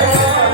Yeah.